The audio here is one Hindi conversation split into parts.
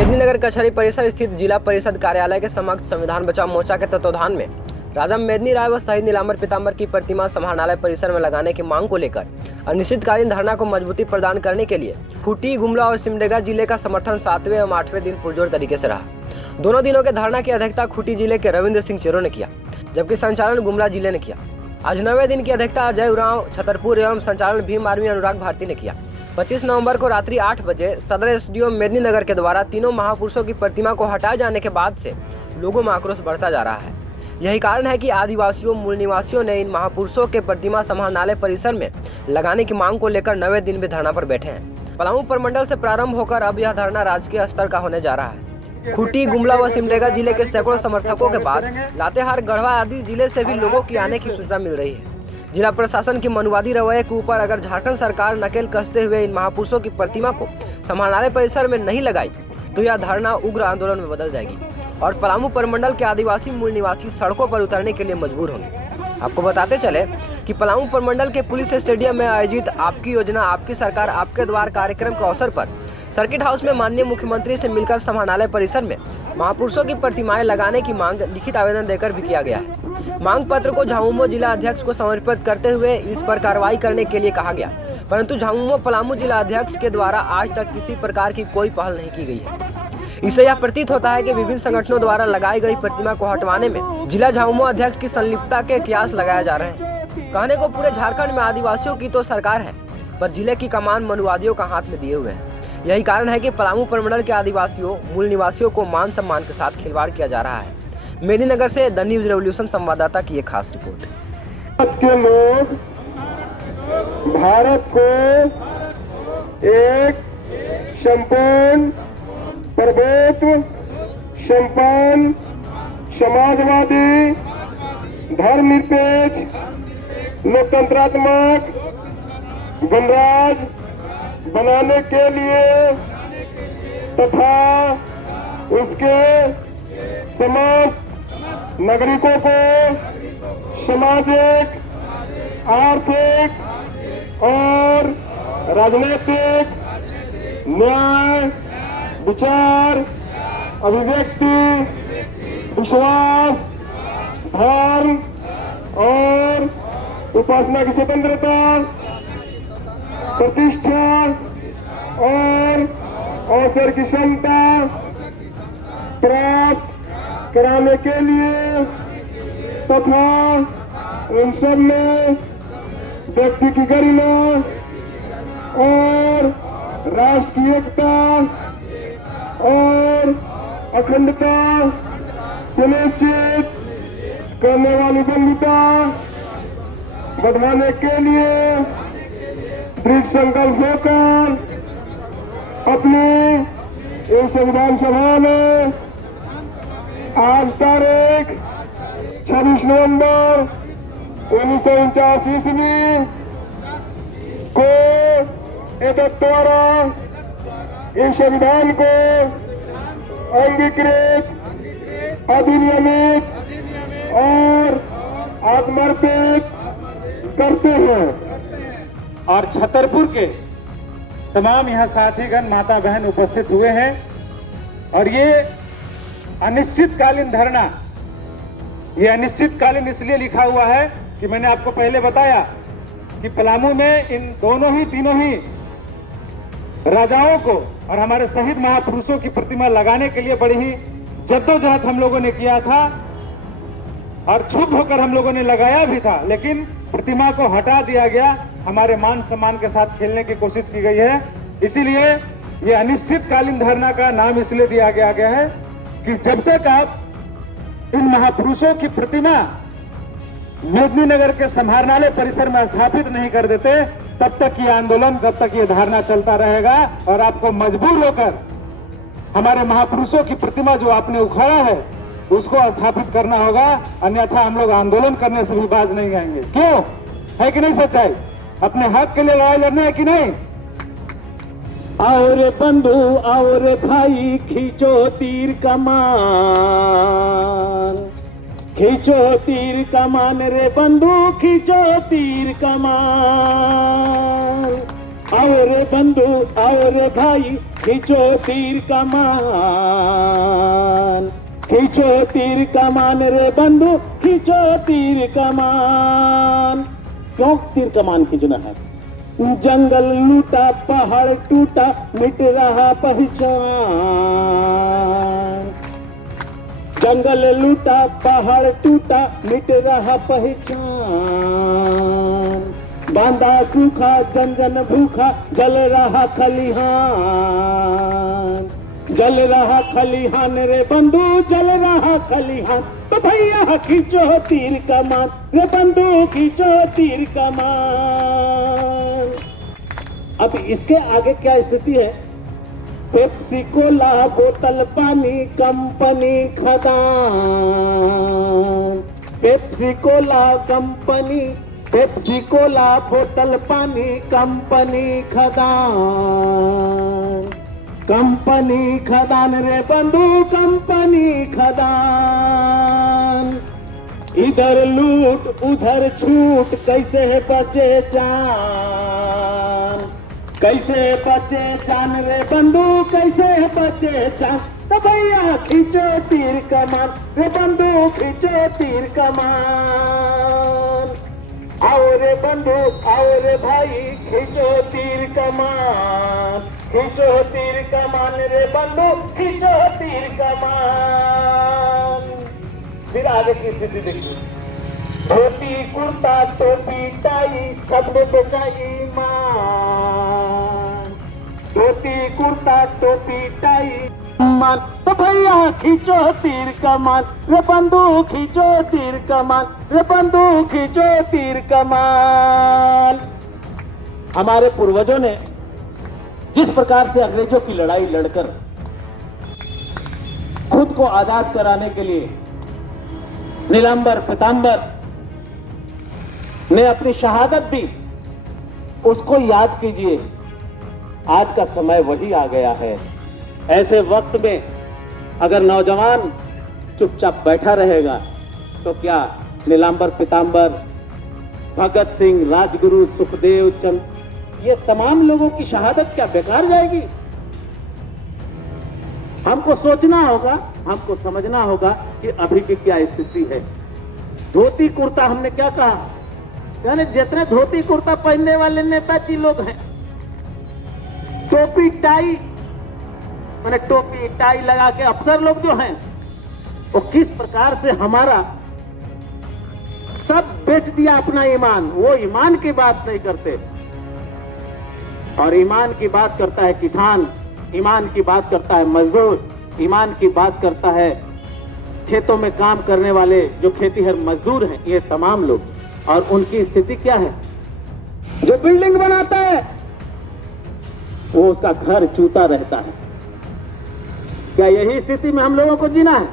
मेदिनीनगर कचहरी परिसर स्थित जिला परिषद कार्यालय के समक्ष संविधान बचाओ मोर्चा के तत्वावधान में राजा मेदिनी राय व शहीद नीलांबर पीताम्बर की प्रतिमा समाहरणालय परिसर में लगाने की मांग को लेकर अनिश्चितकालीन धरना को मजबूती प्रदान करने के लिए खूंटी, गुमला और सिमडेगा जिले का समर्थन 7वें एवं 8वें दिन पुरजोर तरीके से रहा। दोनों दिनों के धरना की अध्यक्षता खूंटी जिले के रविंद्र सिंह चेरो ने किया, जबकि संचालन गुमला जिले ने किया। आज 9वें दिन की अध्यक्षता अजय उरांव छतरपुर एवं संचालन भीम आर्मी अनुराग भारती ने किया। 25 नवंबर को रात्रि 8 बजे सदर एसडीओ मेदिनीनगर के द्वारा तीनों महापुरुषों की प्रतिमा को हटाए जाने के बाद से लोगों में आक्रोश बढ़ता जा रहा है। यही कारण है कि आदिवासियों, मूल निवासियों ने इन महापुरुषों के प्रतिमा समाहरणालय परिसर में लगाने की मांग को लेकर 9वें दिन भी धरना पर बैठे हैं। पलामू प्रमंडल से प्रारंभ होकर अब यह धरना राजकीय स्तर का होने जा रहा है। खूंटी, गुमला व सिमडेगा जिले के सैकड़ों समर्थकों के बाद लातेहार, गढ़वा आदि जिले से भी लोगों की आने की सूचना मिल रही है। जिला प्रशासन की मनुवादी रवैये के ऊपर अगर झारखंड सरकार नकेल कसते हुए इन महापुरुषों की प्रतिमा को समाहरणालय परिसर में नहीं लगाई तो यह धरना उग्र आंदोलन में बदल जाएगी और पलामू प्रमंडल के आदिवासी मूल निवासी सड़कों पर उतरने के लिए मजबूर होंगे। आपको बताते चले कि पलामू प्रमंडल के पुलिस स्टेडियम में आयोजित आपकी योजना आपकी सरकार आपके द्वार कार्यक्रम के अवसर पर सर्किट हाउस में माननीय मुख्यमंत्री से मिलकर समाहरणालय परिसर में महापुरुषों की प्रतिमाएं लगाने की मांग लिखित आवेदन देकर भी किया गया है। मांग पत्र को झामुमो जिला अध्यक्ष को समर्पित करते हुए इस पर कार्रवाई करने के लिए कहा गया, परंतु झामुमो पलामू जिला अध्यक्ष के द्वारा आज तक किसी प्रकार की कोई पहल नहीं की गई है। इससे यह प्रतीत होता है कि विभिन्न संगठनों द्वारा लगाई गई प्रतिमा को हटवाने में जिला झामुमो अध्यक्ष की संलिप्तता के कयास लगाए जा रहे हैं। कहने को पूरे झारखंड में आदिवासियों की तो सरकार है, पर जिले की कमान मनुवादियों का हाथ में दिए हुए हैं। यही कारण है कि पलामू प्रमंडल के आदिवासियों, मूल निवासियों को मान सम्मान के साथ खिलवाड़ किया जा रहा है। मेदिनीनगर से द न्यूज रेवोल्यूशन संवाददाता की एक खास रिपोर्ट। के लोग भारत को एक संपूर्ण, प्रभुत्व संपन्न, समाजवादी, धर्मनिरपेक्ष, लोकतंत्रात्मक गणराज्य बनाने के लिए तथा उसके समस्त नागरिकों को सामाजिक, आर्थिक और राजनीतिक न्याय, विचार, अभिव्यक्ति, विश्वास, धर्म और उपासना की स्वतंत्रता, प्रतिष्ठा और अवसर की क्षमता प्राप्त कराने के लिए तथा उन सब में व्यक्ति की गरिमा और राष्ट्र की एकता और अखंडता सुनिश्चित करने वाली बंधुता बढ़ाने के लिए दृढ़ संकल्प होकर अपनी इस संविधान सभा में आज तारीख 26 नवंबर 1949 ईस्वी को एतत् द्वारा इस संविधान को अंगीकृत, अधिनियमित और आत्मर्पित करते हैं। और छतरपुर के तमाम यहाँ साथीगण, माता बहन उपस्थित हुए हैं और ये अनिश्चितकालीन धरना, ये अनिश्चितकालीन इसलिए लिखा हुआ है कि मैंने आपको पहले बताया कि पलामू में इन तीनों ही राजाओं को और हमारे शहीद महापुरुषों की प्रतिमा लगाने के लिए बड़ी ही जद्दोजहद हम लोगों ने किया था और क्षुब्ध होकर हम लोगों ने लगाया भी था, लेकिन प्रतिमा को हटा दिया गया। हमारे मान सम्मान के साथ खेलने की कोशिश की गई है। इसीलिए ये अनिश्चितकालीन धरना का नाम इसलिए दिया गया है कि जब तक आप इन महापुरुषों की प्रतिमा मेदिनीनगर के समाहरणालय परिसर में स्थापित नहीं कर देते, तब तक ये आंदोलन, तब तक ये धरना चलता रहेगा और आपको मजबूर होकर हमारे महापुरुषों की प्रतिमा जो आपने उखाड़ा है उसको स्थापित करना होगा, अन्यथा हम लोग आंदोलन करने से भी बाज नहीं आएंगे। क्यों? है कि नहीं सच्चाई? अपने हक के लिए लड़ाई लड़ना है कि नहीं? आओ रे बंधु, आओ रे भाई, खींचो तीर कमान, खींचो तीर कमान रे बंधु, खींचो तीर कमान। आओ रे बंधु, आओ रे भाई, खींचो तीर कमान, खींचो तीर कमान रे बंधु, खींचो तीर कमान। क्यों तीर कमान खींचना है? जंगल लूटा, पहाड़ टूटा, मिट रहा पहचान। जंगल लूटा, पहाड़ टूटा, मिट रहा पहचान। बांधा सूखा, जन जन भूखा, जल रहा खलिहान। जल रहा खलिहान रे बंधु, जल रहा खलिहान। तो भैया खींचो तीर कमान रे बंधु, खींचो तीर कमान। अब इसके आगे क्या स्थिति है? पेप्सी कोला, बोतल पानी, कंपनी खदान। Pepsi Cola company, Pepsi Cola बोतल पानी, कंपनी खदान। कंपनी खदान रे बंधु, कंपनी खदान। इधर लूट उधर छूट, कैसे बचे जान? कैसे बचे जान रे बंधु, कैसे बचे जान? तो भैया खींचो तीर कमान रे बंधु, खींचो तीर कमान। आओ रे बंधु, आओ रे भाई, खींचो तीर कमान। खींचो तीर कमान रे बंधु, खींचो तीर कमान। फिर आगे की स्थिति देखिए। धोती कुर्ता टोपी टाई, सबने बेचा ईमान। धोती कुर्ता टोपी टाई मान। तो भैया खींचो तीर कमान रे बंधु, खींचो तीर कमान रे बंधु, खींचो तीर कमान। हमारे पूर्वजों ने जिस प्रकार से अंग्रेजों की लड़ाई लड़कर खुद को आजाद कराने के लिए नीलांबर पीतांबर ने अपनी शहादत दी, उसको याद कीजिए। आज का समय वही आ गया है। ऐसे वक्त में अगर नौजवान चुपचाप बैठा रहेगा तो क्या नीलांबर पीतांबर, भगत सिंह, राजगुरु, सुखदेव, चंद, ये तमाम लोगों की शहादत क्या बेकार जाएगी? हमको सोचना होगा, हमको समझना होगा कि अभी की क्या स्थिति है। धोती कुर्ता हमने क्या कहा? यानी जितने धोती कुर्ता पहनने वाले नेताजी लोग हैं, टोपी टाई, मैंने टोपी टाई लगा के अफसर लोग जो हैं, वो किस प्रकार से हमारा सब बेच दिया अपना ईमान। वो ईमान की बात नहीं करते, और ईमान की बात करता है किसान, ईमान की बात करता है मजदूर, ईमान की बात करता है खेतों में काम करने वाले जो खेतीहर मजदूर हैं, ये तमाम लोग। और उनकी स्थिति क्या है? जो बिल्डिंग बनाता है वो उसका घर चूता रहता है। क्या यही स्थिति में हम लोगों को जीना है?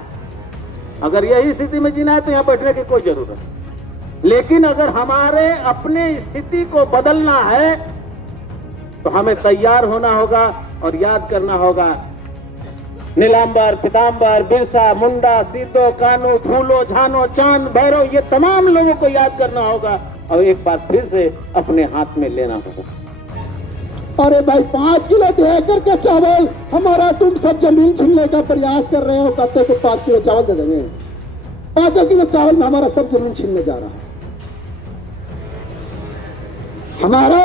अगर यही स्थिति में जीना है तो यहां बैठने की कोई जरूरत नहीं। लेकिन अगर हमारे अपने स्थिति को बदलना है तो हमें तैयार होना होगा और याद करना होगा नीलांबर, पीतांबर, बिरसा मुंडा, सिद्धो कानू, फूलो, झानो, चांद, भैरव, ये तमाम लोगों को याद करना होगा और एक बार फिर से अपने हाथ में लेना होगा। अरे भाई 5 किलो दे करके चावल हमारा, तुम सब जमीन छीनने का प्रयास कर रहे हो, कहते तो 5 किलो चावल दे देंगे। 5 किलो चावल में हमारा सब जमीन छीनने जा रहा है। हमारा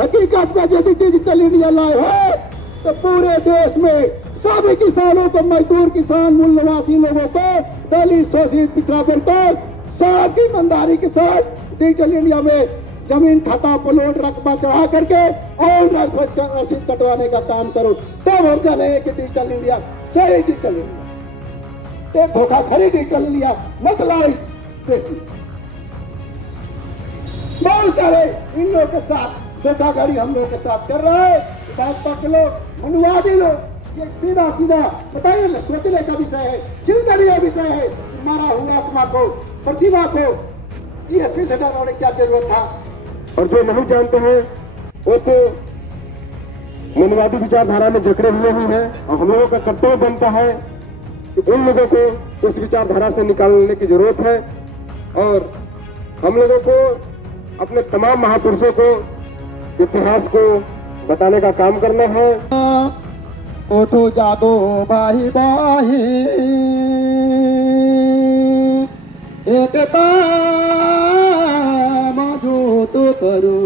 हकीकत में यदि डिजिटल इंडिया लाए हो तो पूरे देश में सभी किसानों को, मजदूर किसान, मूल्यवासी लोगों को, दलित, शोषित, पिछड़ा वर्ग को सबकी ईमानदारी के साथ डिजिटल इंडिया में जमीन, खाता, प्लॉट, रकबा चढ़ा करके और रसीद कटवाने का काम करो। तब हम जानेंगे कि डिजिटल इंडिया सही डिजिटल इंडिया, एक धोखाधड़ी डिजिटल इंडिया मत लाओ इस देश में। बहुत सारे इन लोगों के साथ धोखाधड़ी हम लोगों के साथ कर रहा है। भाजपा के लोग, मनुवादी लोग, ये सीधा सीधा बताइए ना, सोचने का विषय है, चिंतनीय विषय है। मारा हुआ आत्मा को, प्रतिभा को जीएसटी से डराने क्या जरूरत था? और जो नहीं जानते हैं वो तो मनुवादी विचारधारा में जकड़े हुए ही हैं। और हम लोगों का कर्तव्य बनता है कि उन लोगों को उस विचारधारा से निकालने की जरूरत है और हम लोगों को अपने तमाम महापुरुषों को, इतिहास को बताने का काम करना है। उठो जागो भाई भाई एकता मजबूत करो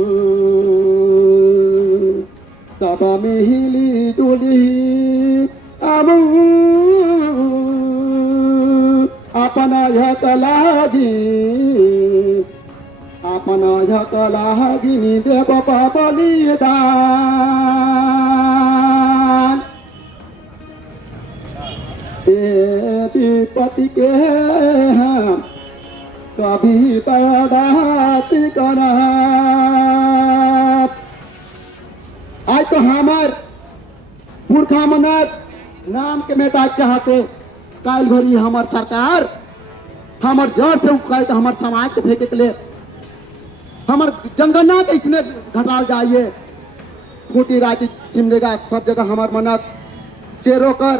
सब मिली जुली अपना झकलागी देव बलिदान पति के हम कभी बर्दाश्त करा। आज तो हमार पुरखा मनत नाम के मेटा चाहते काल भरी हमार सरकार हमार जड़ से उखाड़ के हमार समाज के फेंके के लिए हमार जनगणना के इसमें घटाल जाइए खूटी राजी सिमरेगा सब जगह हमार मनत चेरो कर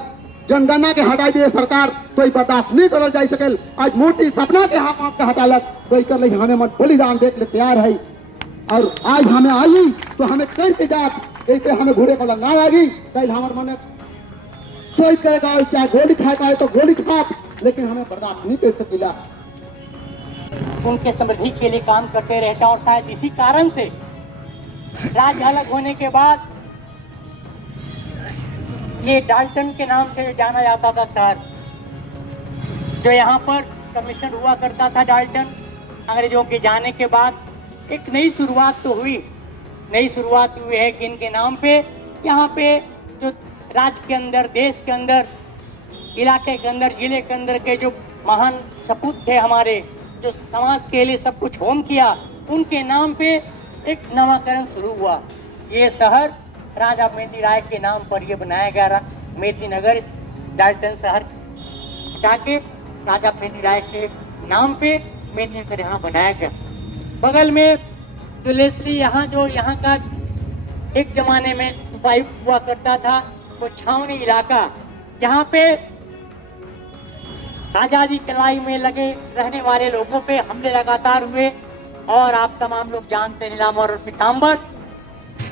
जनगणना के हटाई दिए सरकार तो बर्दाश्त नहीं करल जा सके। आज मोटी सपना के हम आपके हटालक तो कर ले हमें मन बलिदान देख ले तैयार है और आज हमें आई तो हमें कैसे जात ऐसे हमें घूरे को ना लगी कल हमारे मन सोच करेगा चाहे गोली खाएगा तो गोली खा लेकिन हमें बर्दाश्त नहीं कर सकेला। उनके समृद्धि के लिए काम करते रहता और शायद इसी कारण से राज्य अलग होने के बाद ये डाल्टन के नाम से जाना जाता था शहर। जो यहाँ पर कमीशन हुआ करता था डाल्टन, अंग्रेजों के जाने के बाद एक नई शुरुआत तो हुई। नई शुरुआत हुई है कि इनके नाम पे यहाँ पे जो राज्य के अंदर, देश के अंदर, इलाके के अंदर, जिले के अंदर के जो महान सपूत थे हमारे, जो समाज के लिए सब कुछ होम किया, उनके नाम पे एक नामकरण शुरू हुआ। ये शहर राजा मेदिनी राय के नाम पर ये बनाया गया। मेदिनी नगर इस डाल्टन शहर जाके राजा मेदिनी राय के नाम पे मेदिनी नगर यहाँ बनाया गया। बगल में जो लेस्ली यहाँ का एक जमाने में उपायुक्त हुआ करता था, वो छावनी इलाका, जहाँ पे आजादी की लड़ाई में लगे रहने वाले लोगों पे हमले लगातार हुए। और आप तमाम लोग जानते हैं नीलांबर और पीताम्बर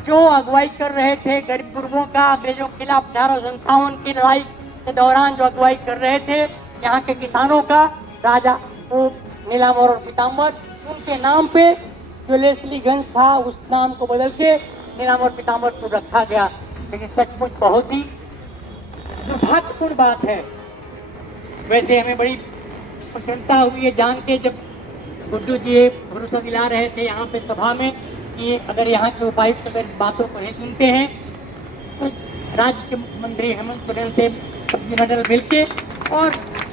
जो अगुवाई कर रहे थे गरीब गुरबों का अंग्रेजों के खिलाफ 1857 की लड़ाई के दौरान जो अगुवाई कर रहे थे यहाँ के किसानों का, राजा वो नीलांबर और पीताम्बर, उनके नाम पे जो लेस्लीगंज था उस नाम को बदल के नीलांबर और पीताम्बर को रखा गया। लेकिन सचमुच बहुत ही दुर्भाग्यपूर्ण बात है। वैसे हमें बड़ी प्रसन्नता हुई है जान के जब गुड्डू जी भरोसा दिला रहे थे यहाँ पे सभा में कि अगर यहाँ के उपायुक्त अगर बातों को नहीं सुनते हैं तो राज्य के मुख्यमंत्री हेमंत सोरेन से मंडल मिलके और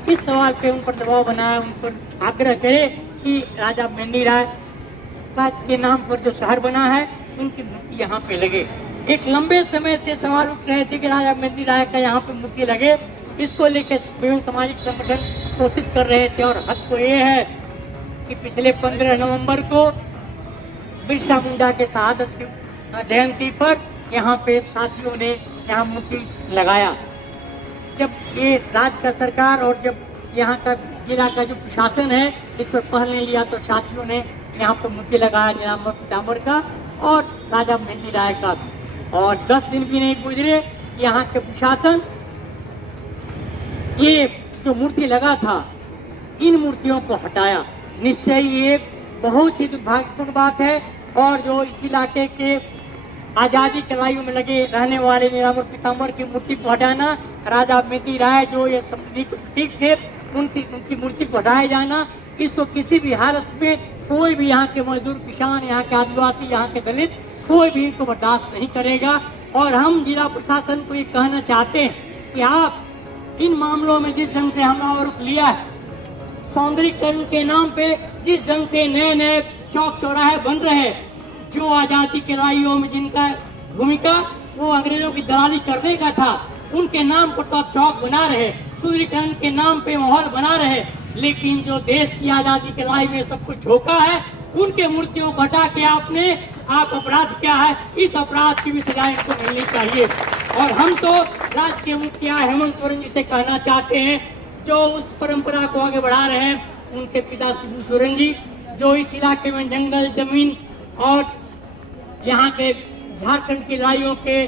इस सवाल पे उन पर दबाव बनाया, उन पर आग्रह करे कि राजा मेदिनी राय के नाम पर जो शहर बना है उनकी मूर्ति यहाँ पे लगे। एक लंबे समय से सवाल उठ रहे थे कि राजा मेदिनी राय का यहाँ पे मूर्ति लगे। इसको लेकर विभिन्न सामाजिक संगठन कोशिश कर रहे थे और हद तो ये है कि पिछले 15 नवंबर को बिरसा मुंडा के शहादत जयंती पर यहाँ पे साथियों ने यहाँ मूर्ति लगाया। जब ये राज्य का सरकार और जब यहाँ का जिला का जो प्रशासन है इस पर पहल नहीं लिया तो साथियों ने यहाँ पर मूर्ति लगाया नीलांबर पीताम्बर का और राजा मेदिनी राय का। और 10 दिन भी नहीं गुजरे, यहाँ के प्रशासन ये जो मूर्ति लगा था इन मूर्तियों को हटाया। निश्चय ये बहुत ही दुर्भाग्यपूर्ण बात है। और जो इस इलाके के आज़ादी की लड़ाई में लगे रहने वाले नीलांबर पीताम्बर की मूर्ति को हटाना, राजा मेदिनी राय जो ये समृद्धि के प्रतीक थे उनकी मूर्ति को हटाया जाना, इसको किसी भी हालत में कोई भी यहाँ के मजदूर, किसान, यहाँ के आदिवासी, यहाँ के दलित कोई भी इनको बर्दाश्त नहीं करेगा। और हम जिला प्रशासन को ये कहना चाहते हैं कि आप इन मामलों में जिस ढंग से हमला रुख लिया है, सौंदर्यीकरण के नाम पे जिस ढंग से नए नए चौक चौराहे बन रहे हैं, जो आजादी की लड़ाइयों में जिनका भूमिका वो अंग्रेजों की दलाली करने का था, उनके नाम पर तो आप चौक बना रहे, सौंदर्यीकरण के नाम पे माहौल बना रहे, लेकिन जो देश की आजादी की लड़ाई में सब कुछ झोंका है उनके मूर्तियों को हटा के आप अपराध क्या है, इस अपराध की भी सजा इनको मिलनी चाहिए। और हम तो राज्य के मुखिया हेमंत सोरेन जी से कहना चाहते हैं जो उस परंपरा को आगे बढ़ा रहे हैं, उनके पिता शिबू सोरेन जी जो इस इलाके में जंगल, जमीन और यहाँ के झारखंड की लड़ाइयों के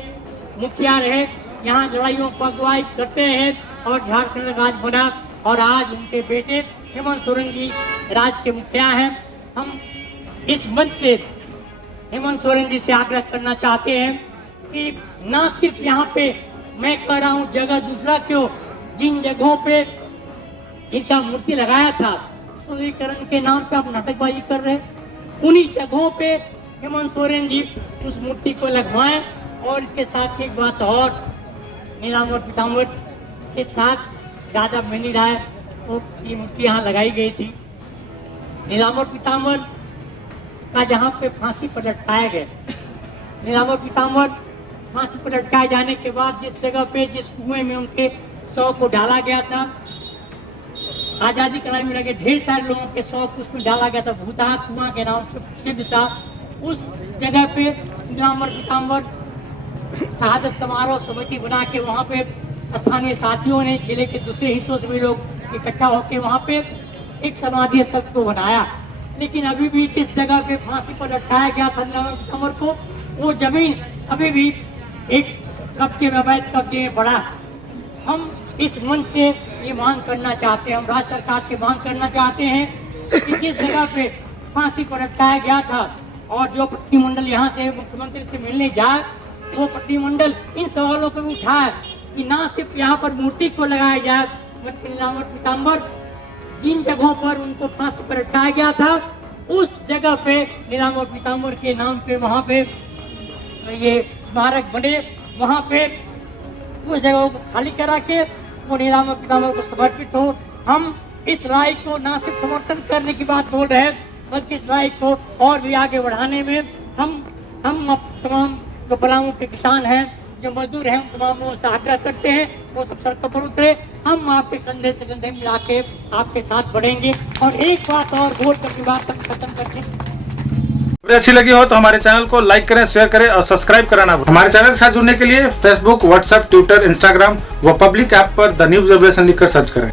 मुखिया रहे, यहाँ लड़ाइयों को अगुवाई करते हैं और झारखंड राज्य बना और आज उनके बेटे हेमंत सोरेन जी राज्य के मुखिया हैं। हम इस मंच से हेमंत सोरेन जी से आग्रह करना चाहते हैं कि ना सिर्फ यहाँ पे मैं कह रहा हूँ जगह दूसरा क्यों, जिन जगहों पे इनका मूर्ति लगाया था सुंदरीकरण के नाम पे आप नाटकबाजी कर रहे हैं, उन्हीं जगहों पे हेमंत सोरेन जी उस मूर्ति को लगवाएं। और इसके साथ एक बात और, नीलांबर पीताम्बर के साथ राजा मेनी राय की मूर्ति यहाँ लगाई गई थी। नीलांबर पीताम्बर का जहाँ पे फांसी पर लटकाया गया, नीलांबर पीताम्बर फांसी पर लटकाए जाने के बाद जिस जगह पे जिस कुएं में उनके शव को डाला गया था, आजादी कराने में लगे ढेर सारे लोगों के शव को उसमें डाला गया था, भूतहा कुआं के नाम से प्रसिद्ध था। उस जगह पे नीलांबर पीताम्बर शहादत समारोह समिति बना के वहाँ पे स्थानीय साथियों ने जिले के दूसरे हिस्सों से भी लोग इकट्ठा होकर वहाँ पे एक समाधि स्थल को बनाया। लेकिन अभी भी जिस जगह पे फांसी पर लटकाया गया था नीलांबर पीताम्बर को, वो जमीन अभी भी एक कब्जे में, अवैध कब्जे में पड़ा। हम इस मंच से ये मांग करना चाहते हैं, हम राज्य सरकार से मांग करना चाहते हैं कि जिस जगह पे फांसी पर लटकाया गया था और जो प्रतिनिधिमंडल यहाँ से मुख्यमंत्री से मिलने जाए, वो प्रतिनिधिमंडल इन सवालों को भी उठाए कि ना सिर्फ यहाँ पर मूर्ति को लगाया जाए, बल्कि नीलांबर पीताम्बर जिन जगहों पर उनको फांसी पर लटकाया गया था उस जगह पे नीलांबर पीताम्बर के नाम पे वहाँ पे ये स्मारक बने, वहाँ पे उस जगहों को खाली करा के वो नीलांबर पीताम्बर को समर्पित हो। हम इस लड़ाई को ना सिर्फ समर्थन करने की बात बोल रहे हैं, बल्कि इस लड़ाई को और भी आगे बढ़ाने में हम तमाम जो पलामू के किसान हैं, जो मजदूर हैं, उन तमाम लोगों से आग्रह करते हैं वो सब सड़कों पर उतरे। हम आपके कंधे से कंधे मिला के आपके साथ बढ़ेंगे। और एक बात और बोल कर बात खत्म करके, वीडियो अच्छी लगी हो तो हमारे चैनल को लाइक करें, शेयर करें और सब्सक्राइब कराना। हमारे चैनल के साथ जुड़ने के लिए फेसबुक, व्हाट्सएप, ट्विटर, इंस्टाग्राम व पब्लिक ऐप पर द न्यूज जनरेशन लिखकर सर्च करें।